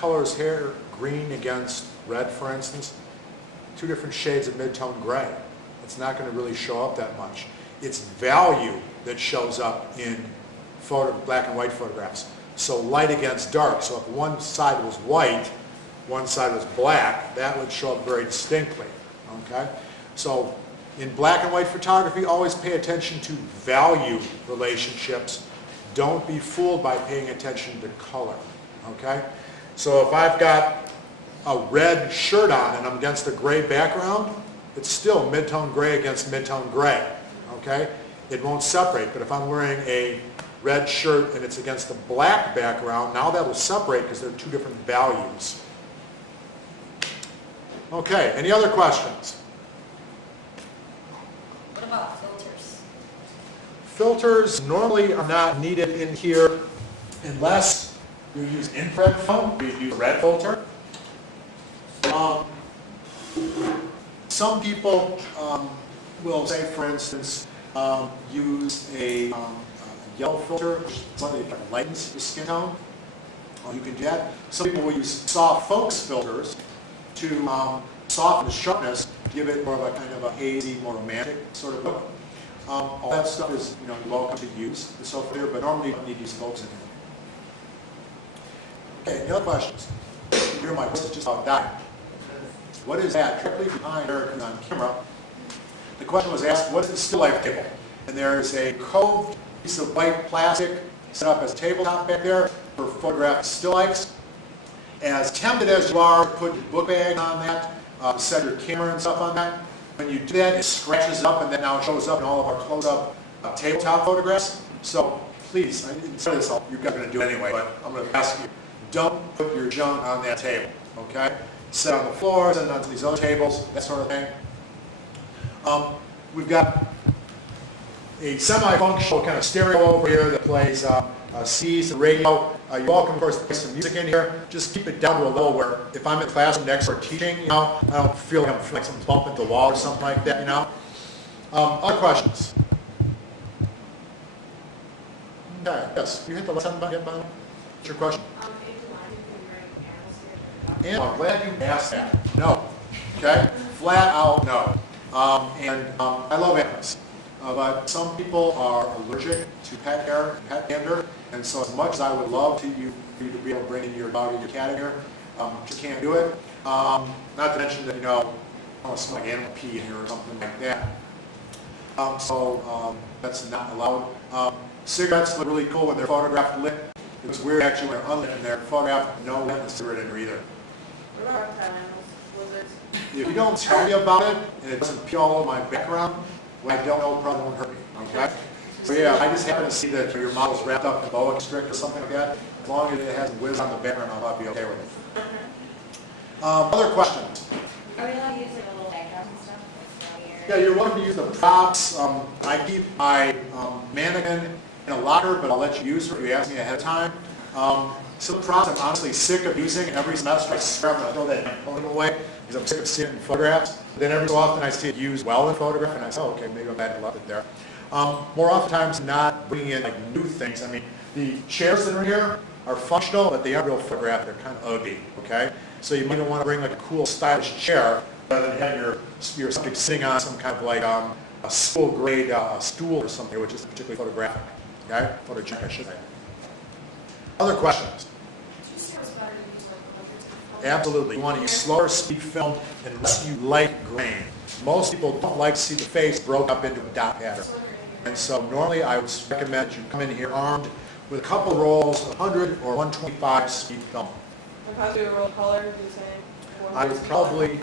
colors here, green against red, for instance, two different shades of mid-tone gray. It's not going to really show up that much. It's value that shows up in black and white photographs. So light against dark. So if one side was white, one side was black, that would show up very distinctly. Okay? So in black and white photography, always pay attention to value relationships. Don't be fooled by paying attention to color. Okay? So if I've got a red shirt on and I'm against a gray background, it's still mid-tone gray against mid-tone gray. Okay? It won't separate, but if I'm wearing a red shirt and it's against a black background, now that will separate because they're two different values. Okay, any other questions? What about filters? Filters normally are not needed in here unless you use infrared film, or you use red filter. Some people will say, for instance, use a yellow filter, which slightly lightens the skin tone. You can do that. Some people will use soft focus filters to soften the sharpness, give it more of a kind of a hazy, more romantic sort of look. All that stuff is, welcome to use the soft filter, but normally you don't need to use focus in here. Okay, any other questions? Here, my voice is just about dying. What is that? Directly behind Eric on camera, the question was asked, what is a still life table? And there's a coved piece of white plastic set up as a tabletop back there for photographing still lifes. As tempted as you are to put your book bag on that, set your camera and stuff on that, when you do that, it scratches up and then now it shows up in all of our close-up tabletop photographs. So please, instead of this, you're going to do it anyway, but I'm going to ask you, don't put your junk on that table, okay? Sit on the floor, sit on these other tables, that sort of thing. We've got a semi-functional kind of stereo over here that plays CDs and radio. You're welcome, of course, to play some music in here. Just keep it down to a level where if I'm in the classroom next door teaching, I don't feel like I'm feeling like something's bumping the wall or something like that, Other questions? Okay, yes. You hit the left hand button, what's your question? And I'm glad you asked that. No. Okay? Flat out no. I love animals. But some people are allergic to pet hair and pet dander, and so as much as I would love for you to be able to bring in your dog or your cat in here, just can't do it. Not to mention that, I don't want to smell like animal pee in here or something like that. That's not allowed. Cigarettes look really cool when they're photographed lit. It was weird actually when they're unlit and they're photographed no lit in the cigarette in there either. What about reptile animals? Lizards? If you don't tell me about it and it doesn't pee all over my background, what I don't know probably won't hurt me, okay? So yeah, I just happen to see that your model's wrapped up in a boa constrictor or something like that. As long as it hasn't whizzed on the background, I'll be okay with it. Other questions? Are we allowed to use like a little background and stuff? Yeah, you're welcome to use the props. I keep my mannequin in a locker, but I'll let you use her if you ask me ahead of time. Some props I'm honestly sick of using. Every semester I swear I'm going to throw that pulling away because I'm sick of seeing it in photographs. But then every so often I see it used well in photograph, and I say, oh, okay, maybe I'm glad I left it there. More oftentimes not bringing in like new things. I mean, the chairs that are here are functional, but they aren't real photographic. They're kind of ugly, okay? So you might want to bring like a cool, stylish chair rather than have your subject sitting on some kind of like a school-grade stool or something, which is particularly photographic, okay? Photogenic, I should say. Other questions? Absolutely. You want to use slower speed film unless you like grain. Most people don't like to see the face broken up into a dot pattern. And so normally I would recommend you come in here armed with a couple rolls of 100 or 125 speed film. And how do you roll color? Do you say? I would probably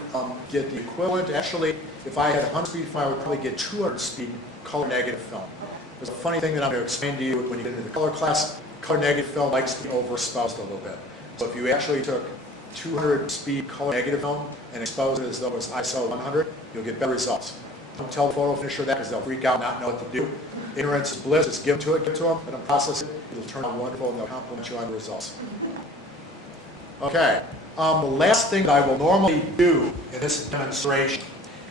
get the equivalent. Actually, if I had 100 speed film, I would probably get 200 speed color negative film. There's a funny thing that I'm going to explain to you when you get into the color class. Color negative film likes to be overexposed a little bit. So if you actually took 200 speed color negative film and expose it as though it was ISO 100, you'll get better results. Don't tell the photo finisher that because they'll freak out and not know what to do. Ignorance is bliss. Just give to them, let them process it. It'll turn out wonderful and they'll compliment you on the results. Okay. The last thing that I will normally do in this demonstration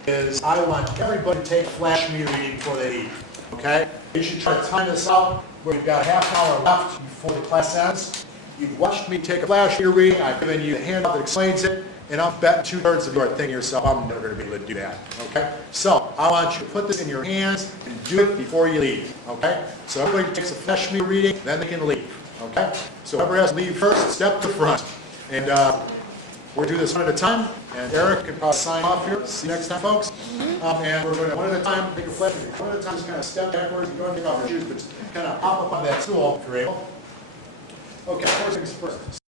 is I want everybody to take flash meter reading before they leave. Okay? You should try to time this out where we've got a half an hour left before the class ends. You've watched me take a flash meter reading, I've given you the handout that explains it, and I'm betting 2/3 of you are thinking to yourself, I'm never going to be able to do that, okay? So I want you to put this in your hands and do it before you leave, okay? So everybody takes a flash meter reading, then they can leave, okay? So whoever has to leave first, step to the front. And we're going to do this one at a time, and Eric can probably sign off here. See you next time, folks. And we're going to, one at a time, take a flash meter. One at a time, just kind of step backwards. You don't have to take off your shoes, but just kind of hop up on that stool if you're able. Okay, first things first.